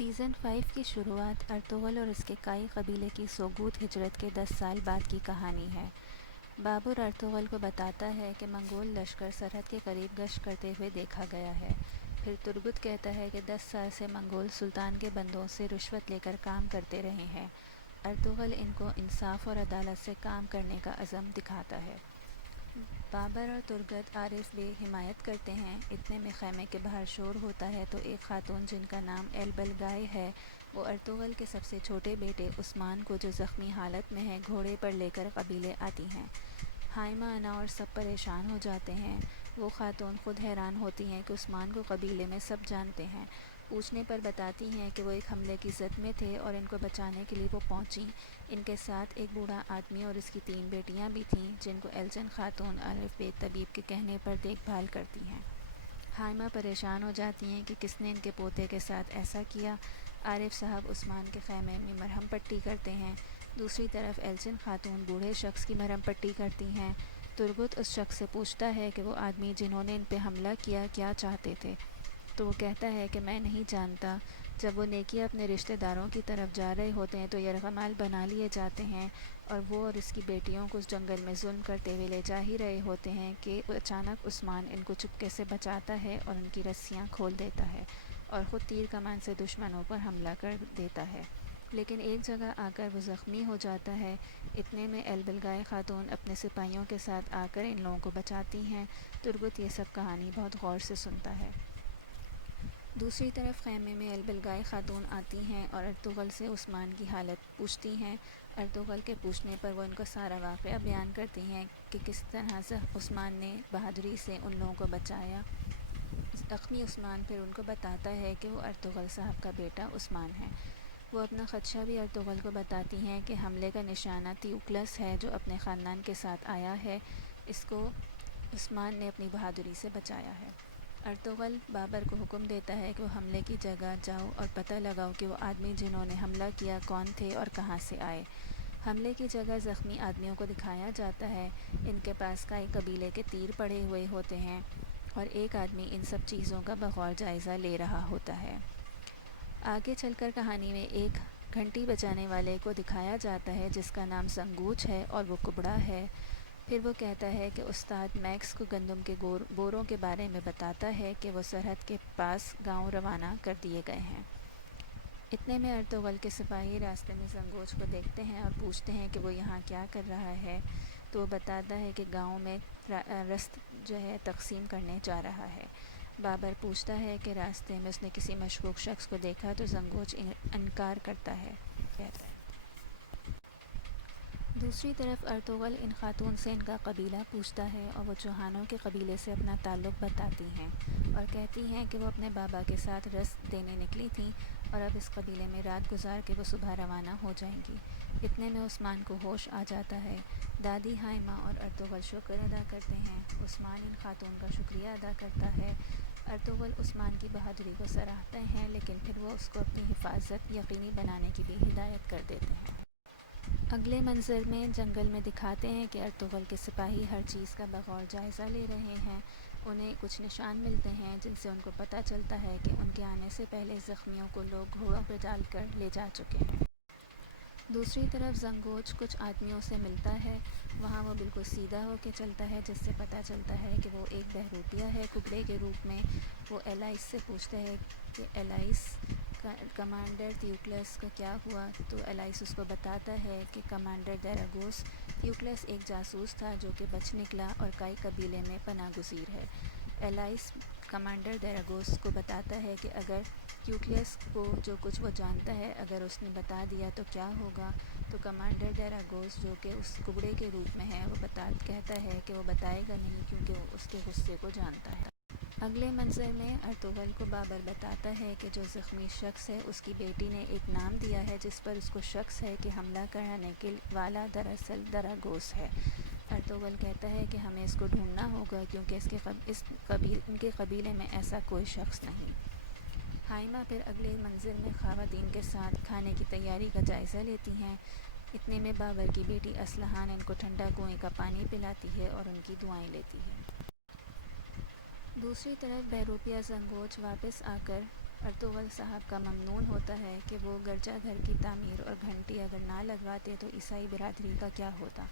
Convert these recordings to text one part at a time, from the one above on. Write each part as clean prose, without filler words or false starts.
Season 5 کی شروعات Ertugrul اور اس کے کائی قبیلے کی سوگوت ہجرت کے 10 سال بعد کی کہانی ہے۔ بابر ارطغرل کو بتاتا ہے کہ منگول لشکر سرحد کے قریب گشت کرتے ہوئے دیکھا گیا ہے۔ پھر ترگت کہتا ہے کہ 10 سال سے منگول سلطان کے بندوں سے رشوت لے کر کام کرتے رہے ہیں۔ ارطغرل ان کو انصاف اور عدالت سے کام کرنے کا عزم دکھاتا ہے۔ بابر اور ترگت عارف بے حمایت کرتے ہیں۔ اتنے میں خیمے کے باہر شور ہوتا ہے تو ایک خاتون جن کا نام ایلبلگائے ہے وہ ارطغرل کے سب سے چھوٹے بیٹے عثمان کو جو زخمی حالت میں ہے گھوڑے پر لے کر قبیلے آتی ہیں۔ ہائمہ انا اور سب پریشان ہو جاتے ہیں۔ وہ خاتون خود حیران ہوتی ہیں کہ عثمان کو قبیلے میں سب جانتے ہیں۔ پوچھنے پر بتاتی ہیں کہ وہ ایک حملے کی زد میں تھے اور ان کو بچانے کے لیے وہ پہنچیں۔ ان کے ساتھ ایک بوڑھا آدمی اور اس کی 3 بیٹیاں بھی تھیں جن کو ایلچن خاتون عارف بے طبیب کے کہنے پر دیکھ بھال کرتی ہیں۔ ہائمہ پریشان ہو جاتی ہیں کہ کس نے ان کے پوتے کے ساتھ ایسا کیا۔ عارف صاحب عثمان کے خیمے میں مرہم پٹی کرتے ہیں۔ دوسری طرف ایلچن خاتون بوڑھے شخص کی مرہم پٹی کرتی ہیں۔ ترگت اس شخص سے پوچھتا ہے کہ وہ آدمی جنہوں نے ان پہ حملہ کیا چاہتے تھے، تو وہ کہتا ہے کہ میں نہیں جانتا۔ جب وہ نیکیاں اپنے رشتہ داروں کی طرف جا رہے ہوتے ہیں تو یرغمال بنا لیے جاتے ہیں اور وہ اور اس کی بیٹیوں کو اس جنگل میں ظلم کرتے ہوئے لے جا ہی رہے ہوتے ہیں کہ اچانک عثمان ان کو چپکے سے بچاتا ہے اور ان کی رسیاں کھول دیتا ہے اور خود تیر کمان سے دشمنوں پر حملہ کر دیتا ہے، لیکن ایک جگہ آ کر وہ زخمی ہو جاتا ہے۔ اتنے میں ایلبلگائے خاتون اپنے سپاہیوں کے ساتھ آ کر ان لوگوں کو بچاتی ہیں۔ ترگت یہ سب کہانی بہت غور سے سنتا ہے۔ دوسری طرف خیمے میں ایلبلگائے خاتون آتی ہیں اور ارطغرل سے عثمان کی حالت پوچھتی ہیں۔ ارطغرل کے پوچھنے پر وہ ان کا سارا واقعہ بیان کرتی ہیں کہ کس طرح سے عثمان نے بہادری سے ان لوگوں کو بچایا۔ زخمی عثمان پھر ان کو بتاتا ہے کہ وہ ارطغرل صاحب کا بیٹا عثمان ہے۔ وہ اپنا خدشہ بھی ارطغرل کو بتاتی ہیں کہ حملے کا نشانہ تیوکلس ہے جو اپنے خاندان کے ساتھ آیا ہے، اس کو عثمان نے اپنی بہادری سے بچایا ہے۔ ارطغرل بابر کو حکم دیتا ہے کہ وہ حملے کی جگہ جاؤ اور پتہ لگاؤ کہ وہ آدمی جنہوں نے حملہ کیا کون تھے اور کہاں سے آئے۔ حملے کی جگہ زخمی آدمیوں کو دکھایا جاتا ہے۔ ان کے پاس کئی قبیلے کے تیر پڑے ہوئے ہوتے ہیں اور ایک آدمی ان سب چیزوں کا بغور جائزہ لے رہا ہوتا ہے۔ آگے چل کر کہانی میں ایک گھنٹی بجانے والے کو دکھایا جاتا ہے جس کا نام زنگوچ ہے اور وہ کبڑا ہے۔ پھر وہ کہتا ہے کہ استاد میکس کو گندم کے بوروں کے بارے میں بتاتا ہے کہ وہ سرحد کے پاس گاؤں روانہ کر دیے گئے ہیں۔ اتنے میں ارطغرل کے سپاہی راستے میں زنگوچ کو دیکھتے ہیں اور پوچھتے ہیں کہ وہ یہاں کیا کر رہا ہے، تو وہ بتاتا ہے کہ گاؤں میں رست جو ہے تقسیم کرنے جا رہا ہے۔ بابر پوچھتا ہے کہ راستے میں اس نے کسی مشکوک شخص کو دیکھا تو زنگوچ انکار کرتا ہے۔ دوسری طرف ارطغرل ان خاتون سے ان کا قبیلہ پوچھتا ہے اور وہ چوہانوں کے قبیلے سے اپنا تعلق بتاتی ہیں اور کہتی ہیں کہ وہ اپنے بابا کے ساتھ رسد دینے نکلی تھیں اور اب اس قبیلے میں رات گزار کے وہ صبح روانہ ہو جائیں گی۔ اتنے میں عثمان کو ہوش آ جاتا ہے۔ دادی ہائمہ اور ارطغرل شکر ادا کرتے ہیں۔ عثمان ان خاتون کا شکریہ ادا کرتا ہے۔ ارطغرل عثمان کی بہادری کو سراہتے ہیں لیکن پھر وہ اس کو اپنی حفاظت یقینی بنانے کی بھی ہدایت کر دیتے ہیں۔ اگلے منظر میں جنگل میں دکھاتے ہیں کہ ارطغرل کے سپاہی ہر چیز کا بغور جائزہ لے رہے ہیں۔ انہیں کچھ نشان ملتے ہیں جن سے ان کو پتہ چلتا ہے کہ ان کے آنے سے پہلے زخمیوں کو لوگ گھوڑوں پہ ڈال کر لے جا چکے ہیں۔ دوسری طرف زنگوچ کچھ آدمیوں سے ملتا ہے۔ وہاں وہ بالکل سیدھا ہو کے چلتا ہے جس سے پتہ چلتا ہے کہ وہ ایک بہروپیہ ہے کبڑے کے روپ میں۔ وہ ایلائس سے پوچھتا ہے کہ ایلائس کمانڈر تیوکلس کا کیا ہوا، تو ایلائس اس کو بتاتا ہے کہ کمانڈر دیراگوس تیوکلس ایک جاسوس تھا جو کہ بچ نکلا اور کائی قبیلے میں پناہ گزیر ہے۔ ایلائس کمانڈر دیراگوس کو بتاتا ہے کہ اگر تیوکلس کو جو کچھ وہ جانتا ہے اگر اس نے بتا دیا تو کیا ہوگا، تو کمانڈر دیراگوس جو کہ اس کبڑے کے روپ میں ہے وہ کہتا ہے کہ وہ بتائے گا نہیں کیونکہ وہ اس کے غصے کو جانتا ہے۔ اگلے منظر میں ارطغرل کو بابر بتاتا ہے کہ جو زخمی شخص ہے اس کی بیٹی نے ایک نام دیا ہے جس پر اس کو شک ہے کہ حملہ کرانے کے والا دراصل دیراگوس ہے۔ ارطغرل کہتا ہے کہ ہمیں اس کو ڈھونڈنا ہوگا کیونکہ ان کے قبیلے میں ایسا کوئی شخص نہیں۔ ہائمہ پھر اگلے منظر میں خواتین کے ساتھ کھانے کی تیاری کا جائزہ لیتی ہیں۔ اتنے میں بابر کی بیٹی اسلحان ان کو ٹھنڈا کنویں کا پانی پلاتی ہے اور ان کی دعائیں لیتی ہے۔ دوسری طرف بہروپیہ زنگوچ واپس آ کر ارطغرل صاحب کا ممنون ہوتا ہے کہ وہ گرجا گھر کی تعمیر اور گھنٹی اگر نہ لگواتے تو عیسائی برادری کا کیا ہوتا۔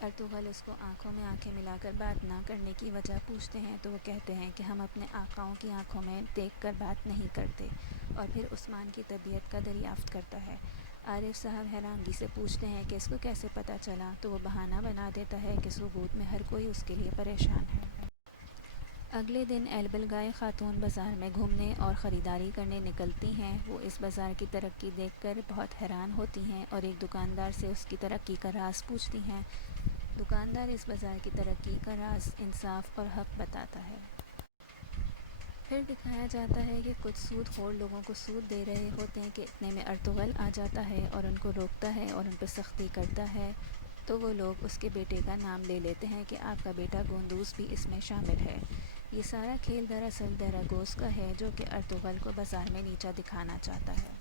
ارطغرل اس کو آنکھوں میں آنکھیں ملا کر بات نہ کرنے کی وجہ پوچھتے ہیں تو وہ کہتے ہیں کہ ہم اپنے آقاؤں کی آنکھوں میں دیکھ کر بات نہیں کرتے، اور پھر عثمان کی طبیعت کا دریافت کرتا ہے۔ عارف صاحب حیرانگی سے پوچھتے ہیں کہ اس کو کیسے پتہ چلا، تو وہ بہانہ بنا دیتا ہے کہ ثبوت میں ہر کوئی اس کے لیے پریشان ہے۔ اگلے دن ایلبل گائے خاتون بازار میں گھومنے اور خریداری کرنے نکلتی ہیں۔ وہ اس بازار کی ترقی دیکھ کر بہت حیران ہوتی ہیں اور ایک دکاندار سے اس کی ترقی کا راز پوچھتی ہیں۔ دکاندار اس بازار کی ترقی کا راز انصاف اور حق بتاتا ہے۔ پھر دکھایا جاتا ہے کہ کچھ سود خور لوگوں کو سود دے رہے ہوتے ہیں کہ اتنے میں ارطغرل آ جاتا ہے اور ان کو روکتا ہے اور ان پہ سختی کرتا ہے، تو وہ لوگ اس کے بیٹے کا نام لے لیتے ہیں کہ آپ کا بیٹا گوندوز بھی اس میں شامل ہے۔ یہ سارا کھیل دراصل دراگوز کا ہے جو کہ ارطغرل کو بازار میں نیچا دکھانا چاہتا ہے۔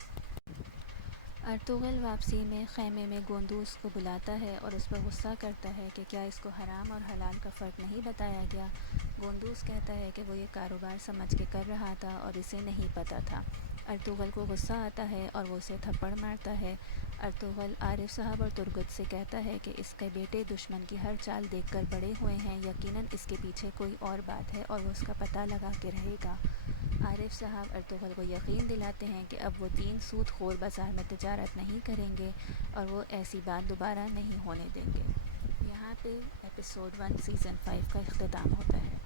ارطغرل واپسی میں خیمے میں گوندوز کو بلاتا ہے اور اس پر غصہ کرتا ہے کہ کیا اس کو حرام اور حلال کا فرق نہیں بتایا گیا۔ گوندوز کہتا ہے کہ وہ یہ کاروبار سمجھ کے کر رہا تھا اور اسے نہیں پتہ تھا۔ ارطغرل کو غصہ آتا ہے اور وہ اسے تھپڑ مارتا ہے۔ ارطغرل عارف صاحب اور ترگت سے کہتا ہے کہ اس کے بیٹے دشمن کی ہر چال دیکھ کر بڑے ہوئے ہیں، یقیناً اس کے پیچھے کوئی اور بات ہے اور وہ اس کا پتہ لگا کے رہے گا۔ عارف صاحب ارطغرل کو یقین دلاتے ہیں کہ اب وہ 3 سود خور بازار میں تجارت نہیں کریں گے اور وہ ایسی بات دوبارہ نہیں ہونے دیں گے۔ یہاں پہ ایپیسوڈ 1 سیزن 5 کا اختتام ہوتا ہے۔